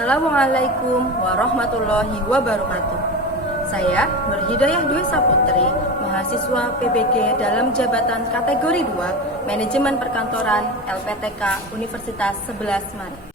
Assalamualaikum warahmatullahi wabarakatuh. Saya Nur Hidayah Dwi Saputri, mahasiswa PBG dalam jabatan kategori 2, Manajemen Perkantoran LPTK Universitas 11 Maret.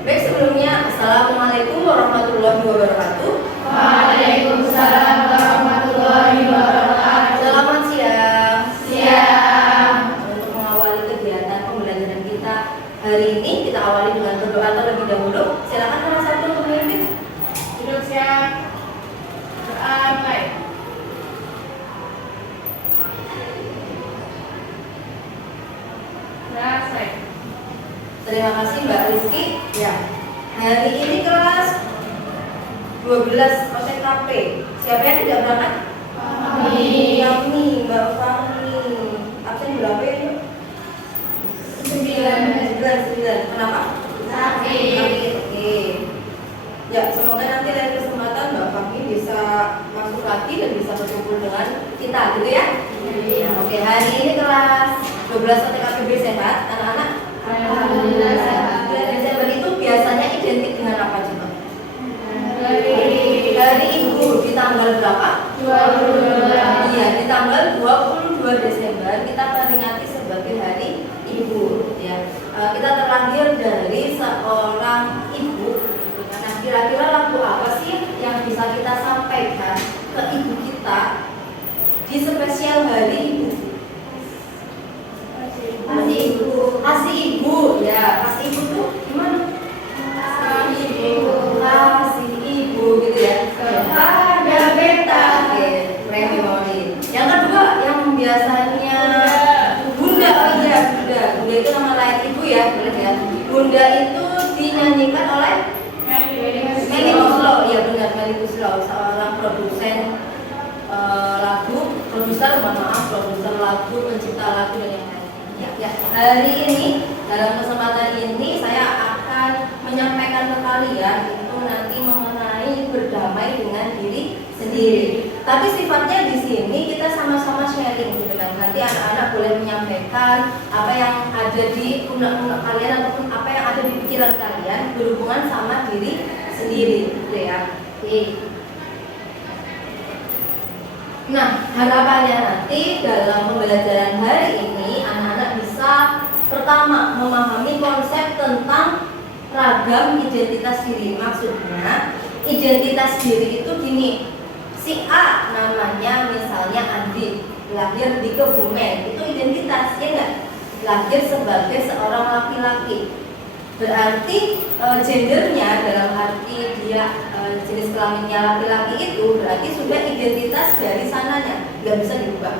Baik, sebelumnya Assalamualaikum warahmatullahi wabarakatuh. Waalaikumsalam warahmatullahi wabarakatuh. Selamat siang. Siang. Untuk mengawali kegiatan pembelajaran kita hari ini, kita awali dengan berdoa terlebih dahulu. Silakan salah satu untuk memimpin. Duduk siap. Doa baik. Selesai. Terima kasih Mbak Rizky. Ya. Hari ini kelas 12 OTKP. Siapa yang tidak berangkat? Kami, Mbak Fahmi. Absen berapa ya? 9. Kenapa? Sakit. Oke. Ya, semoga nanti lain kesempatan Mbak Fahmi bisa masuk lagi dan bisa berkumpul dengan kita, gitu ya? Iya. Oke, hari ini kelas 12 OTKP sehat, anak-anak? Alhamdulillah sehat. Bulan Desember itu biasanya identik dengan apa coba? Dari Ibu di tanggal berapa? 22. Iya, di tanggal 22 Desember kita peringati sebagai Hari Ibu. Ya, kita terlahir dari seorang ibu. Nah, kira-kira lagu apa sih yang bisa kita sampaikan ke ibu kita di spesial Hari Ibu? Kasih ibu. Kasih ibu, ya. Kasih ibu tuh gimana? Kasih ibu. Kasih ibu, gitu ya. Kepada beta. Oke, memori. Yang kedua, yang biasanya Bunda. Oh iya, Bunda. Bunda itu nama lain ibu ya, boleh ya. Bunda itu dinyanyikan oleh Melly Guslo. Iya benar, Melly Guslo, seorang produsen lagu, produser lagu, pencipta lagu dan yang lain. Ya, hari ini dalam kesempatan ini saya akan menyampaikan ke kalian itu nanti mengenai berdamai dengan diri sendiri. Tapi sifatnya di sini kita sama-sama sharing gitu kan. Nanti anak-anak boleh menyampaikan apa yang ada di unek-unek kalian ataupun apa yang ada di pikiran kalian berhubungan sama diri sendiri, gitu ya. Oke. Nah, harapannya nanti dalam pembelajaran hari ini anak-anak bisa pertama memahami konsep tentang ragam identitas diri. Maksudnya identitas diri itu gini, si A namanya misalnya Andi, lahir di Kebumen, itu identitas, ya enggak? Lahir sebagai seorang laki-laki, berarti gendernya dalam arti dia jenis kelaminnya laki-laki itu berarti sudah identitas dari sananya, nggak bisa dirubah.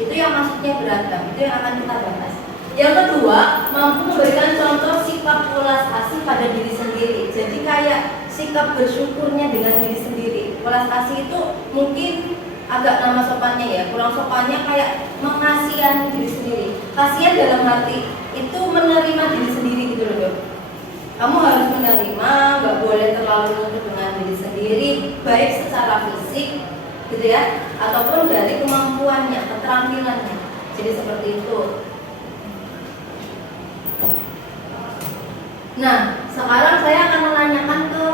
Itu yang maksudnya beragam, itu yang akan kita bahas. Yang kedua, mampu memberikan contoh sikap welas asih pada diri sendiri. Jadi kayak sikap bersyukurnya dengan diri sendiri. Welas asih itu mungkin agak nama sopannya ya, kurang sopannya kayak mengasihani diri sendiri. Kasihan dalam arti itu menerima diri sendiri gitu loh. Kamu harus menerima, nggak boleh terlalu nuntut dengan diri sendiri, baik secara fisik, gitu ya, ataupun dari kemampuannya, keterampilannya. Jadi seperti itu. Nah, sekarang saya akan menanyakan ke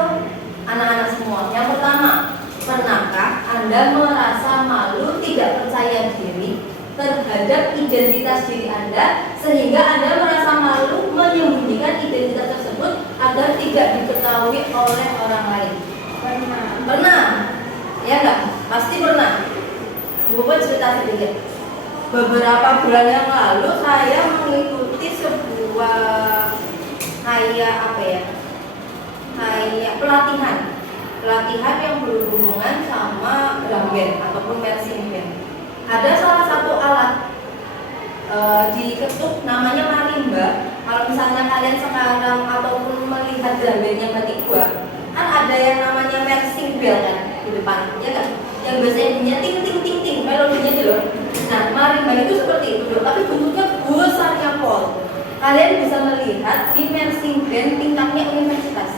anak-anak semua. Yang pertama, pernahkah Anda merasa malu, tidak percaya diri terhadap identitas diri Anda sehingga Anda merasa malu menyembunyikan identitas tersebut agar tidak diketahui oleh orang lain? Pernah? Ya enggak? Pasti pernah. Bapak cerita sedikit. Beberapa bulan yang lalu saya mengikuti sebuah kayak apa ya? Kayak pelatihan yang berhubungan sama drum band ataupun marching band. Ada salah satu alat diketuk namanya marimba. Kalau misalnya kalian sekarang ataupun melihat drum bandnya Batik Gua, kan ada yang namanya marching bell kan di depan, ya kan? Yang biasanya bunyinya ting ting ting ting, melodinya itu loh. Nah, marimba itu seperti itu loh, tapi bentuknya besarnya pol. Kalian bisa melihat di marching band tingkatnya universitas.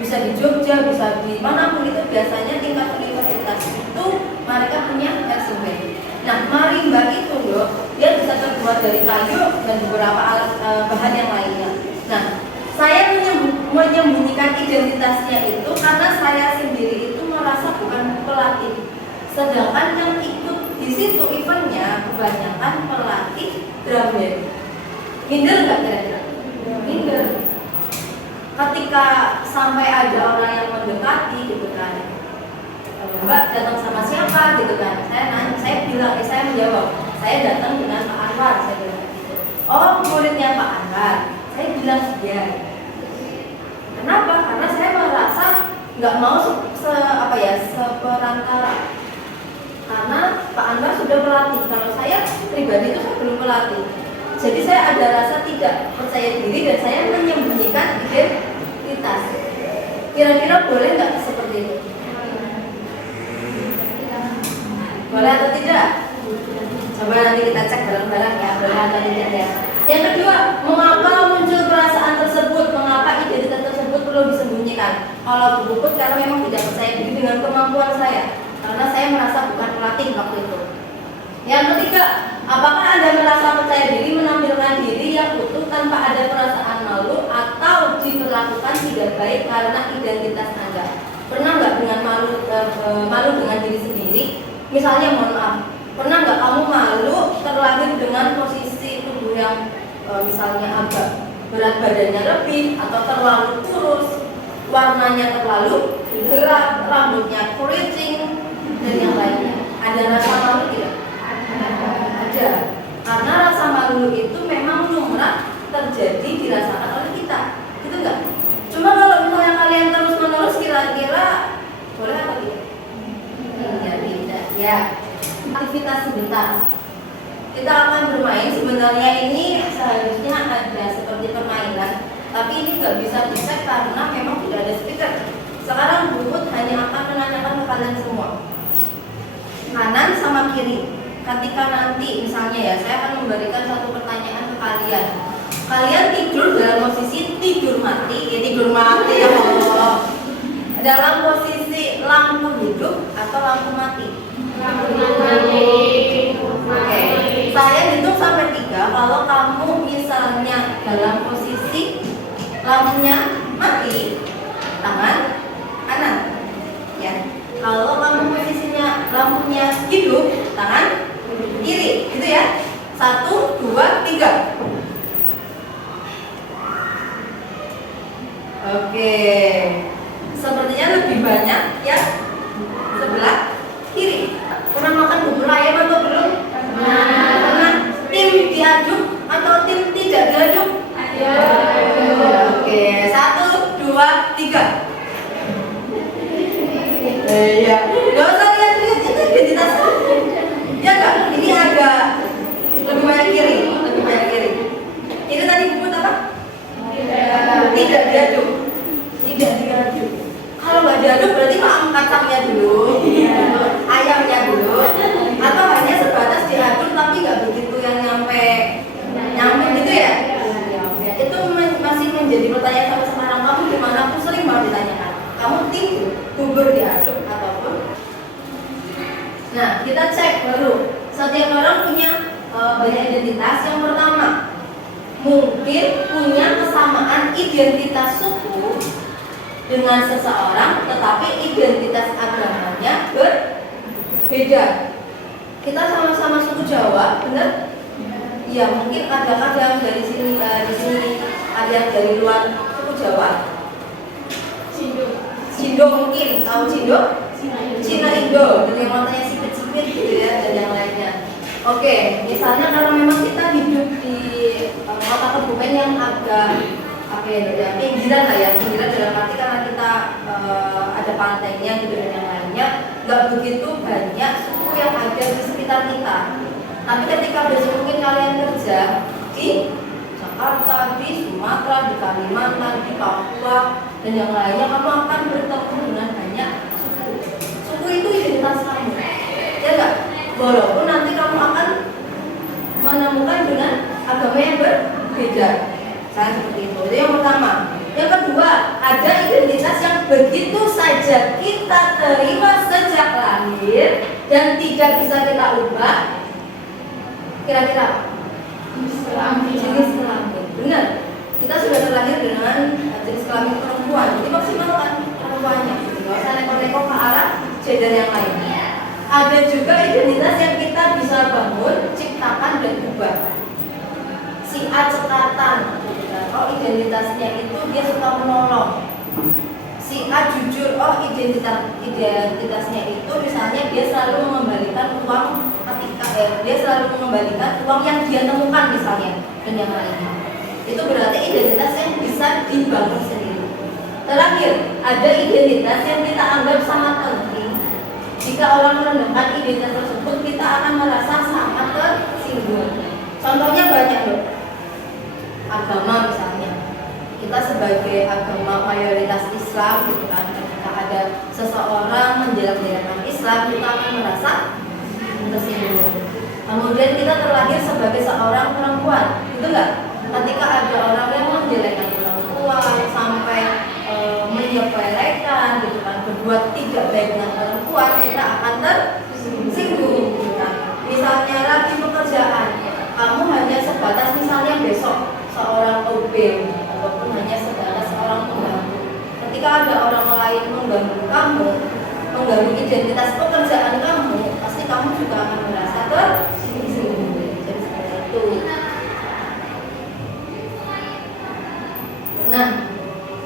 Bisa di Jogja, bisa di manapun itu biasanya tingkat universitas itu mereka punya marching band. Nah, marimba itu loh, dia bisa terbuat dari kayu dan beberapa alat bahan yang lainnya. Nah, saya menyembunyikan identitasnya itu karena saya sendiri itu merasa bukan pelatih. Sedangkan yang ikut di situ eventnya kebanyakan pelatih drum band. Minder nggak kira-kira? Minder. Ketika sampai ada orang yang mendekati gitu kan, Mbak datang sama siapa gitu kan? Saya bilang, saya menjawab, saya datang dengan Pak Anwar, saya bilang gitu. Oh, muridnya Pak Anwar. Saya bilang iya. Kenapa? Karena saya merasa nggak mau seperantara. Karena Pak Anwar sudah pelatih. Kalau saya pribadi itu saya belum pelatih. Jadi saya ada rasa tidak percaya diri dan saya menyembunyikan identitas. Kira-kira boleh nggak seperti itu? Boleh atau tidak? Coba nanti kita cek bareng-bareng ya, boleh atau tidak ya. Yang kedua, mengapa muncul perasaan tersebut? Mengapa identitas tersebut perlu disembunyikan? Kalau Bu Puput karena memang tidak percaya diri dengan kemampuan saya, karena saya merasa bukan pelatih waktu itu. Yang ketiga, apakah Anda merasa percaya diri menampilkan diri yang utuh tanpa ada perasaan malu atau diperlakukan tidak baik karena identitas Anda? Pernah nggak dengan malu dengan diri sendiri? Misalnya, mohon maaf, pernah nggak kamu malu terlahir dengan posisi tubuh yang misalnya agak berat badannya lebih atau terlalu kurus, warnanya terlalu gelap, rambutnya keriting dan yang lainnya? Ada rasa malu tidak? Ada. Karena rasa malu itu memang lumrah terjadi dirasakan oleh kita, gitu nggak? Cuma kalau misalnya kalian terus-menerus kira-kira boleh atau tidak? Tidak. Ya. Aktivitas sebentar. Kita akan bermain. Sebenarnya ini seharusnya ada seperti permainan, tapi ini nggak bisa dicek karena memang tidak ada speaker. Sekarang Bubut hanya akan menanyakan ke kalian semua, kanan sama kiri. Ketika nanti misalnya ya, saya akan memberikan satu pertanyaan ke kalian. Kalian tidur dalam posisi tidur mati, ya Allah. Dalam posisi lampu hidup atau lampu mati? Oke, saya hitung sampai 3. Kalau kamu misalnya dalam posisi lampunya mati, tangan kanan, ya. Kalau kamu posisinya lampunya hidup, tangan kiri, gitu ya. 1, 2, 3. Oke, sepertinya lebih banyak ya sebelah kiri. Pernah makan bubur ayam atau belum? Pernah. Tim diaduk atau tim tidak diaduk? Oke, 1, 2, 3. Iya. Gak usah lihat-lihat itu identitas kamu. Ya nggak? Ini agak lebih banyak kiri, Ini tadi bubur apa? Tidak diaduk. Kalau nggak diaduk berarti kacangnya dulu, ayamnya dulu, atau hanya sebatas diaduk tapi nggak begitu yang nyampe gitu ya? Itu masih menjadi pertanyaan sampai sekarang. Kamu gimana? Aku sering mau ditanyakan. Kamu tim bubur diaduk ataupun? Nah, kita cek baru. Setiap orang punya banyak identitas. Yang pertama, mungkin punya kesamaan identitas suku dengan seseorang, tetapi identitas agamanya berbeda. Kita sama-sama suku Jawa, benar? Iya, mungkin ada dari sini, di sini ada yang dari luar suku Jawa. Cindo mungkin, tahu Cindo? Cina Indo, dengan matanya sipit-sipit gitu ya, dan yang lainnya. Oke, misalnya kalau memang kita hidup di kota Kebumen yang agak pinggiran lah ya, pinggiran dalam arti karena kita ada pantainya gitu dan yang lainnya, nggak begitu banyak suku yang ada di sekitar kita. Tapi ketika besok mungkin kalian kerja di Jakarta, di Sumatera, di Kalimantan, di Papua dan yang lainnya, kamu akan bertemu dengan banyak suku. Suku itu identitas kamu, ya nggak? Walaupun nanti kamu akan menemukan dengan agama yang berbeda. Saya seperti itu yang pertama. Yang kedua, ada identitas yang begitu saja kita terima sejak lahir dan tidak bisa kita ubah, Kira-kira Kelamin. jenis kelamin. Benar. Kita sudah terlahir dengan jenis kelamin perempuan. Jadi maksimalkan perempuannya. Gak usah neko-neko ke arah gender yang lain. Ada juga identitas yang kita bisa bangun, ciptakan dan ubah. Si A cekatan, oh identitasnya itu dia suka menolong. Si A jujur, oh identitasnya itu misalnya dia selalu mengembalikan uang ketika dia selalu mengembalikan uang yang dia temukan misalnya dan yang lainnya. Itu berarti identitas yang bisa dibangun sendiri. Terakhir, ada identitas yang kita anggap sangat penting. Jika orang merendahkan identitas tersebut, kita akan merasa sangat tersinggung. Contohnya banyak loh. Agama misalnya. Kita sebagai agama mayoritas Islam gitu kan, ketika ada seseorang menjelek-jelekan Islam, kita akan merasa tersinggung. Kemudian kita terlahir sebagai seorang perempuan, gitu enggak? Ketika ada orang yang menjelekkan perempuan sampai menyepelekan gitu kan, berbuat tidak baik dengan perempuan, kita akan tersinggung gitu kan. Misalnya lagi pekerjaan, kamu hanya sebatas misalnya besok seorang OB ataupun hanya sebatas seorang pembantu. Ketika ada orang lain mengganggu kamu, mengganggu identitas pekerjaan kamu, pasti kamu juga akan merasa tersinggung. Jadi seperti itu. Nah,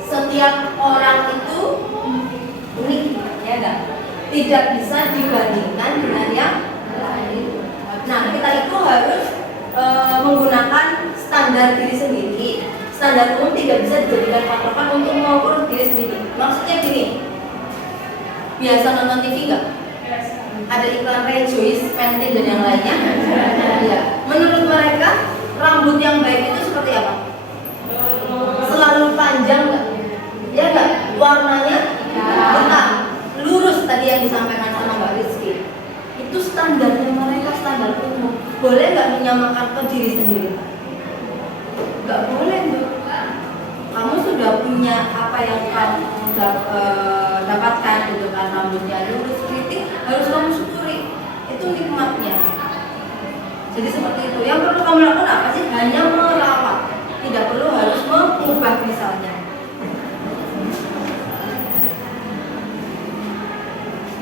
setiap orang itu unik, ya enggak? Tidak bisa dibandingkan dengan yang lain. Nah, kita itu harus menggunakan standar diri sendiri. Standar umum tidak bisa dijadikan patokan untuk mengukur diri sendiri. Maksudnya gini, biasa nonton TV nggak? Ada iklan Rejoice, Pantene dan yang lainnya. Ya. Menurut mereka, rambut yang baik itu seperti apa? Selalu panjang nggak? Ya nggak? Warnanya hitam, lurus tadi yang disampaikan sama Mbak Rizky. Itu standarnya mereka, standar umum. Boleh nggak menyamakan ke diri sendiri? Nggak boleh tuh. Kamu sudah punya apa yang kamu dapatkan gitu kan, rambutnya lurus, kritik, harus kamu syukuri. Itu nikmatnya. Jadi seperti itu. Yang perlu kamu lakukan apa sih? Hanya merawat. Tidak perlu harus mengubah misalnya.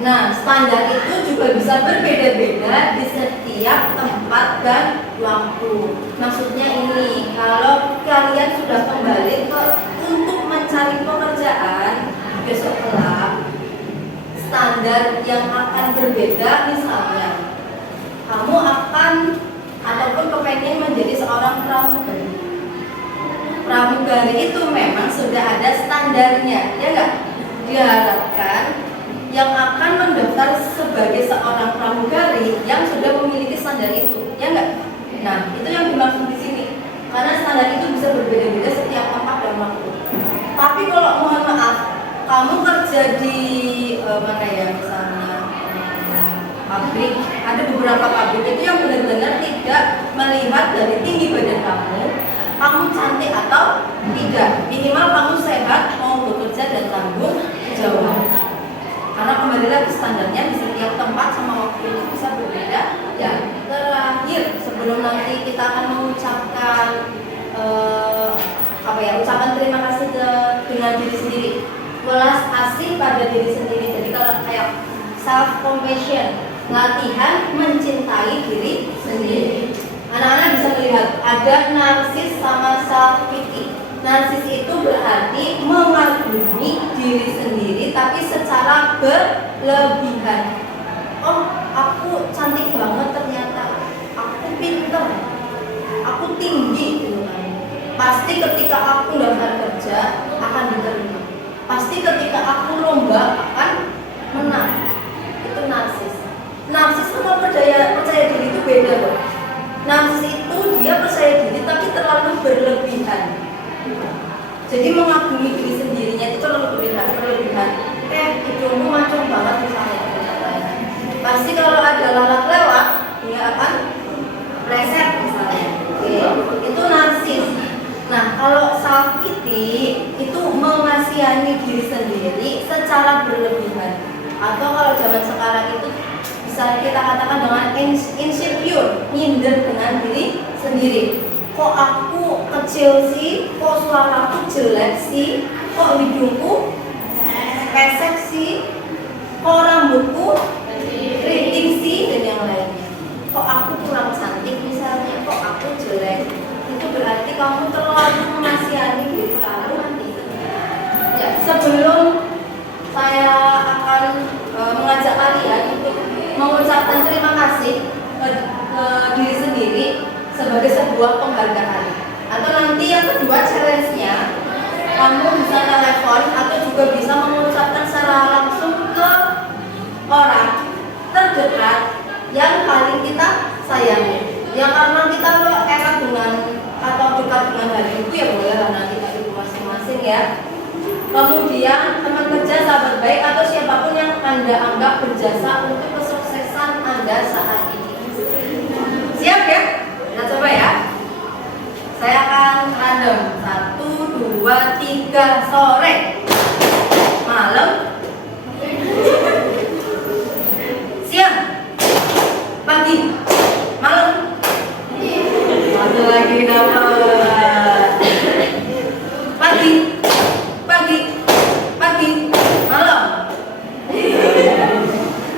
Nah, standar itu juga bisa berbeda-beda di setiap tempat dan waktu. Maksudnya ini, kalau kalian sudah kembali untuk mencari pekerjaan besok kelak, standar yang akan berbeda misalnya, kamu akan ataupun kepengen menjadi seorang pramugari. Pramugari itu memang sudah ada standarnya, ya enggak? Diharapkan yang akan mendaftar sebagai seorang pramugari yang sudah memiliki standar itu, ya enggak? Nah, itu yang dimaksud di sini. Karena standar itu bisa berbeda-beda setiap tempat dan waktu. Tapi kalau mohon maaf, kamu kerja di mana ya, misalnya pabrik, ada beberapa pabrik itu yang benar-benar tidak melihat dari tinggi badan kamu cantik atau tidak. Minimal kamu sehat, mau bekerja dan tanggung jawab. Karena kembali lagi standarnya di setiap tempat sama waktu itu bisa berbeda. Ya, terakhir sebelum nanti kita akan mengucapkan ucapan terima kasih dengan diri sendiri. Welas asih pada diri sendiri. Jadi kalau kayak self compassion, latihan mencintai diri sendiri. Anak-anak bisa melihat ada narsis sama self pity. Narsis itu berarti mengagumi diri sendiri tapi secara berlebihan. Oh, aku cantik banget ternyata. Aku pintar. Aku tinggi gitu kan. Pasti ketika aku daftar kerja akan diterima. Pasti ketika aku lomba akan menang. Itu narsis. Narsis sama percaya diri itu beda loh. Narsis itu dia percaya diri tapi terlalu berlebihan. Jadi mengagumi diri sendirinya itu terlalu berlebihan. Hidungmu mancung banget misalnya. Pasti kalau ada lalat lewat, dia akan pleset misalnya. Itu narsis. Nah, kalau self pity itu mengasihani diri sendiri secara berlebihan. Atau kalau zaman sekarang itu bisa kita katakan dengan insecure, minder dengan dengan diri sendiri. Kok aku kecil sih? Kok suaraku jelek sih? Kok hidungku pesek sih? Kok rambutku keriting sih? Dan yang lainnya. Kok aku kurang cantik misalnya? Kok aku jelek? Itu berarti kamu terlalu mengasihani diri kamu nanti. Ya, sebelum saya akan mengajak kalian untuk mengucapkan terima kasih ke diri sendiri sebagai sebuah penghargaan. Atau nanti yang kedua challenge-nya, kamu bisa telepon atau juga bisa mengucapkan secara langsung ke orang terdekat yang paling kita sayangi. Ya karena kita erat dengan atau dekat dengan hari itu, ya bolehlah nanti dari ibu masing-masing ya. Kemudian teman kerja, sahabat baik, atau siapapun yang Anda anggap berjasa untuk kesuksesan Anda saat ini. Siap ya? Kita coba ya. Saya akan random. 1, 2, 3, sore, malam, siang, pagi, malam. Satu lagi dapat. Pagi, malam.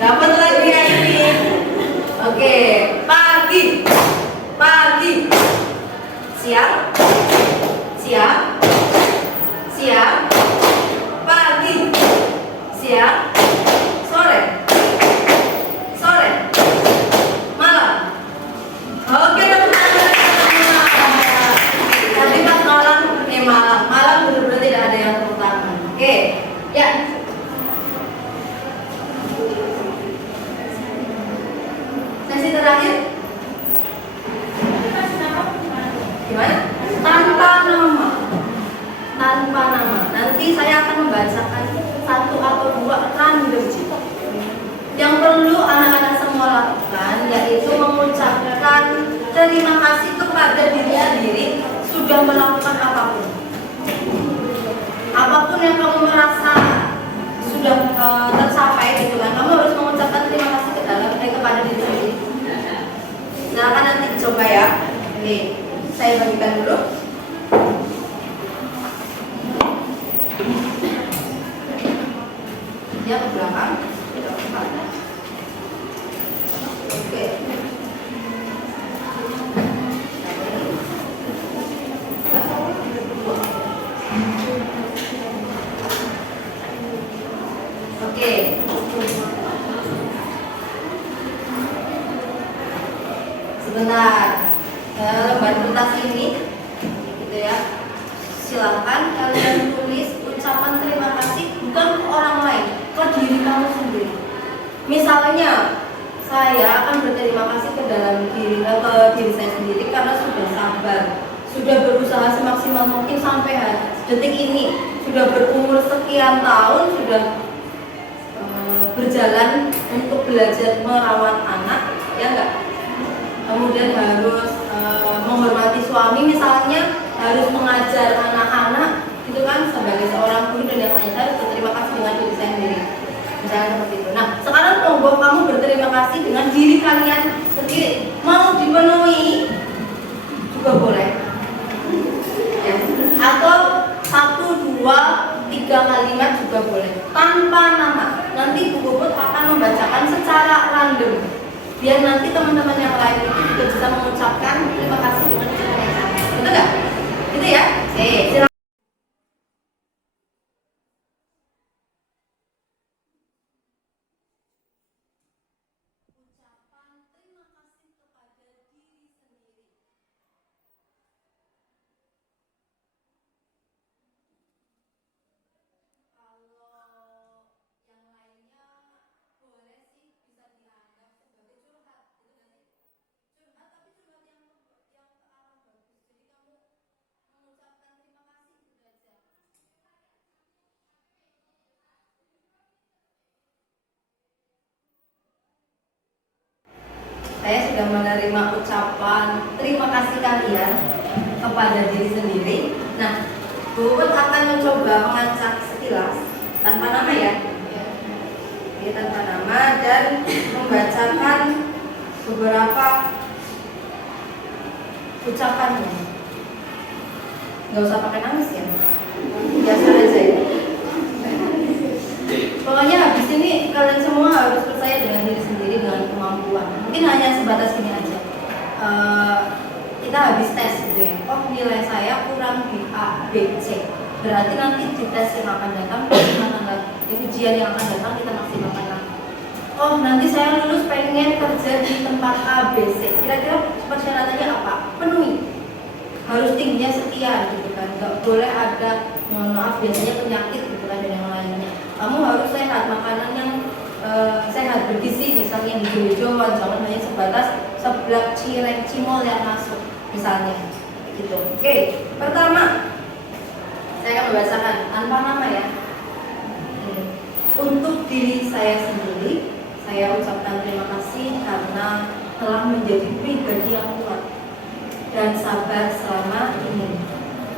Dapat lagi ya ini. Oke, pagi, siang, pagi, siang, sore, malam. Oke, teman-teman. Tadi pas malam benar-benar tidak ada yang terutama. Oke, ya. Sesi terakhir. Gimana? Tanpa nama. Nanti saya akan membacakan 1 atau 2 random. Yang perlu anak-anak semua lakukan yaitu mengucapkan terima kasih kepada diri sendiri sudah melakukan apapun. Apapun yang kamu merasa sudah tercapai gitu kan, kamu harus mengucapkan terima kasih kepada diri sendiri. Silakan nanti dicoba ya. Oke, saya bagikan dulu. Dia ke belakang. Oke. Oke. Sebentar. Lembar kertas ini gitu ya. Silakan kalian tulis ucapan terima kasih bukan ke orang lain, ke diri kamu sendiri. Misalnya, saya akan berterima kasih ke diri saya sendiri karena sudah sabar, sudah berusaha semaksimal mungkin sampai detik ini, sudah berumur sekian tahun, sudah berjalan untuk belajar merawat anak, ya enggak? Kemudian harus menghormati suami misalnya, harus mengajar anak-anak, itu kan sebagai seorang guru dan yang lainnya. Saya harus berterima kasih dengan diri saya sendiri. Misalnya seperti itu. Nah, sekarang monggo kamu berterima kasih dengan diri kalian sendiri. Mau dipenuhi juga boleh. Ya. Atau 1, 2, 3 kalimat juga boleh. Tanpa nama. Nanti Bu Puput akan membacakan secara random. Biar nanti teman-teman yang lain itu juga bisa mengucapkan terima kasih dengan cara yang sama. Betul nggak? Gitu ya? Oke, silakan. Saya sudah menerima ucapan terima kasih kalian kepada diri sendiri. Nah, Bu akan mencoba mengacak sekilas tanpa nama ya. Ini tanpa nama dan membacakan beberapa ucapannya. Nggak usah pakai nangis ya, biasa aja ya. Pokoknya habis ini kalian semua harus percaya dengan diri sendiri, dengan kemampuan. Mungkin hanya sebatas gini aja. Kita habis tes gitu ya. Oh, nilai saya kurang di A, B, C. Berarti nanti di tes yang akan datang, di ujian yang akan datang kita maksimalkan lagi. Oh, nanti saya lulus pengen kerja di tempat A, B, C. Kira-kira persyaratannya apa? Penuhi. Harus tingginya sekian gitu kan. Nggak boleh ada, mohon maaf, biasanya penyakit gitu kan dan yang lainnya. Kamu harus sehat, makanan yang sehat, bergizi, misalnya hijau-hijauan, jangan hanya sebatas seblak, cireng, cimol yang masuk misalnya gitu. Oke, pertama saya akan membacakan tanpa nama ya. Untuk diri saya sendiri, saya ucapkan terima kasih karena telah menjadi pribadi yang kuat dan sabar selama ini.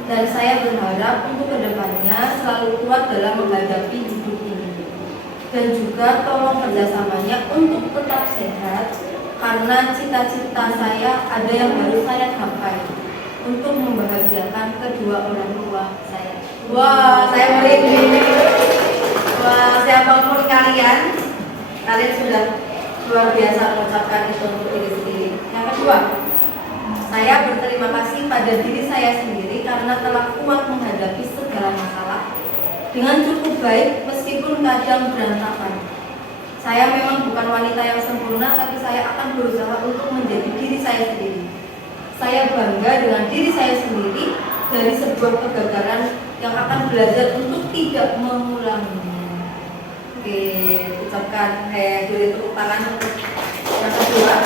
Dan saya berharap untuk kedepannya selalu kuat dalam menghadapi hidup ini. Dan juga tolong kerjasamanya untuk tetap sehat, karena cita-cita saya ada yang harus saya capai untuk membahagiakan kedua orang tua saya. Wah, saya merinding. Wah, siapapun kalian sudah luar biasa mengucapkan itu untuk diri sendiri. Yang kedua, saya berterima kasih pada diri saya sendiri karena telah kuat menghadapi segala masalah dengan cukup baik meskipun kadang berantakan. Saya memang bukan wanita yang sempurna, tapi saya akan berusaha untuk menjadi diri saya sendiri. Saya bangga dengan diri saya sendiri dari sebuah kegagalan yang akan belajar untuk tidak mengulanginya. Oke, ucapkan beri tepuk tangan untuk yang kedua.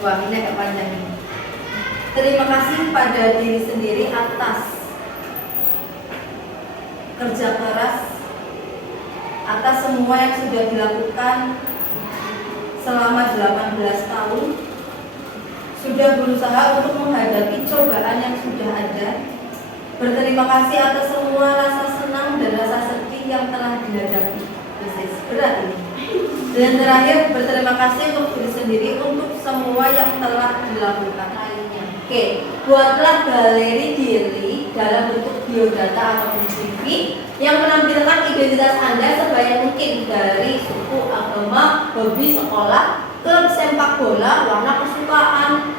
Wah, ini agak panjang ini. Terima kasih pada diri sendiri atas kerja keras, atas semua yang sudah dilakukan selama 18 tahun, sudah berusaha untuk menghadapi cobaan yang sudah ada. Berterima kasih atas semua rasa senang dan rasa sedih yang telah dihadapi. Berat ini. Dan terakhir, berterima kasih untuk diri sendiri untuk semua yang telah dilakukan lainnya. Oke, buatlah galeri diri dalam bentuk biodata atau CV yang menampilkan identitas Anda sebanyak mungkin, dari suku, agama, hobi, sekolah, klub sepak bola, warna kesukaan,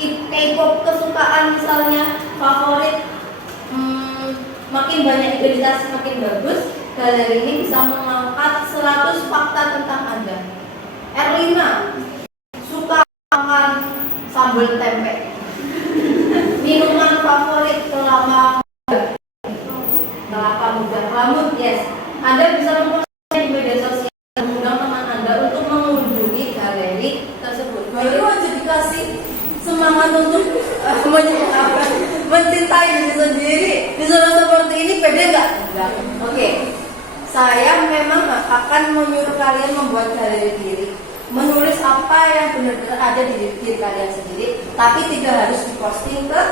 K-pop kesukaan misalnya, favorit. Makin banyak identitas makin bagus. Galeri ini bisa mengangkat 100 fakta tentang Anda. R5, suka makan sambal tempe. Minuman favorit kelapa muda. Rambut, yes. Anda bisa memposting di media sosial dan mengundang teman Anda untuk mengunjungi galeri tersebut. Baru aja dikasih semangat untuk mencintai diri sendiri. Disuruh seperti ini, pede nggak? Enggak. Oke. Saya memang akan menyuruh kalian membuat galeri diri, menulis apa yang benar-benar ada di diri kalian sendiri, tapi tidak harus diposting ke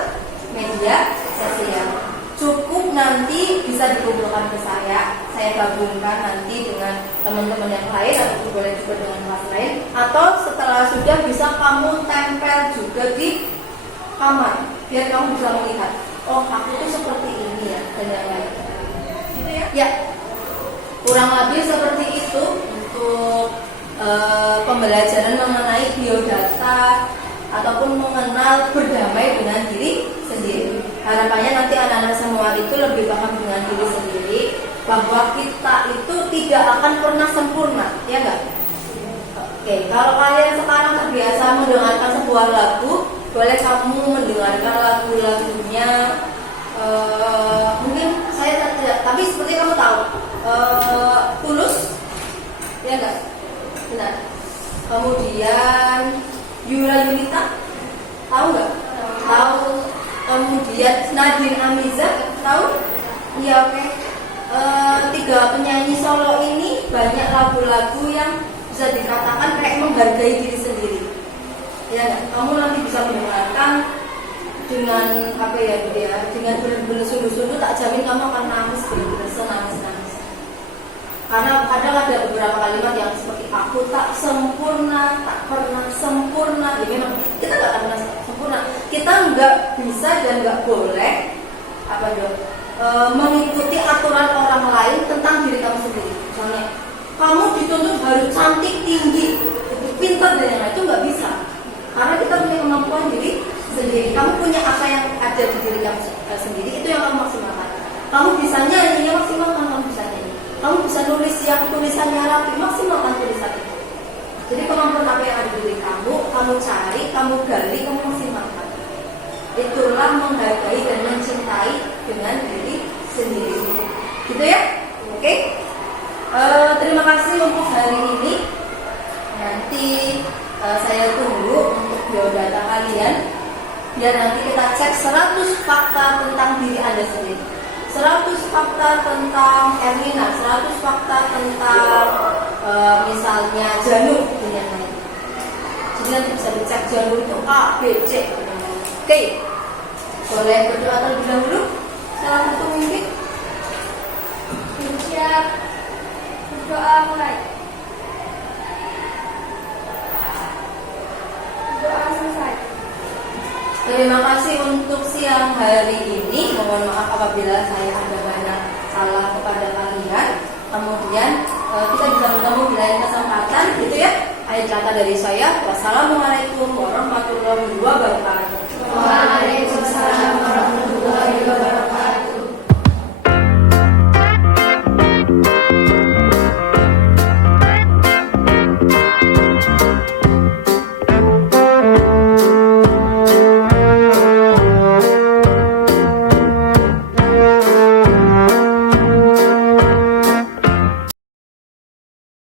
media sosial. Cukup nanti bisa dikumpulkan ke saya gabungkan nanti dengan teman-teman yang lain, atau boleh juga dengan kelas lain, atau setelah sudah bisa kamu tempel juga di kamar, biar kamu bisa melihat, oh aku tuh seperti ini ya, dan yang lain. Gitu ya? Ya. Kurang lebih seperti itu untuk pembelajaran mengenai biodata ataupun mengenal berdamai dengan diri sendiri. Harapannya nanti anak-anak semua itu lebih paham dengan diri sendiri, bahwa kita itu tidak akan pernah sempurna, ya enggak? Oke, kalau kalian sekarang terbiasa mendengarkan sebuah lagu, boleh kamu mendengarkan lagu-lagunya. Mungkin saya tidak, tapi seperti kamu tahu, Tulus, ya enggak? Benar. Kemudian Yura Yunita, tahu nggak? Tahu. Kemudian Nadine Amiza, tahu? Iya, oke. 3 penyanyi solo ini banyak lagu-lagu yang bisa dikatakan kayak menghargai diri sendiri. Ya, kamu nanti bisa mendengarkan dengan apa ya, dengan benar-benar sungguh-sungguh, tak jamin kamu akan nangis, benar-benar senangis-nangis. Karena kadang ada beberapa kalimat yang seperti aku tak sempurna, tak pernah sempurna, ya memang kita nggak akan merasa sempurna. Kita nggak bisa dan nggak boleh mengikuti aturan orang lain tentang diri kamu sendiri. Misalnya kamu dituntut harus cantik, tinggi, pintar dan yang lain, itu nggak bisa. Karena kita punya kemampuan diri sendiri. Kamu punya apa yang ada di diri kamu sendiri, itu yang kamu maksimalkan. Kamu bisa nyanyi, ya maksimalkan kamu bisa nyanyi. Kamu bisa nulis yang tulisannya rapi, maksimalkan tulisan itu. Jadi kemampuan apa yang ada di diri kamu cari, kamu gali, kamu maksimalkan. Itulah menghargai dan mencintai dengan diri sendiri. Gitu ya? Oke? Terima kasih untuk hari ini. Nanti saya tunggu untuk biodata kalian. Biar nanti kita cek 100 fakta tentang diri Anda sendiri, 100 fakta tentang Erlina, 100 fakta tentang misalnya Janur dan yang lain. Jadi nanti bisa dicek Janur itu A, B, C. Oke, boleh berdoa terlebih dahulu. Salah satu mungkin. Siap. Berdoa mulai. Doa selesai. Terima kasih untuk siang hari ini. Mohon maaf apabila saya ada banyak salah kepada kalian. Kemudian kita bisa bertemu di lain kesempatan, gitu ya. Akhir kata dari saya.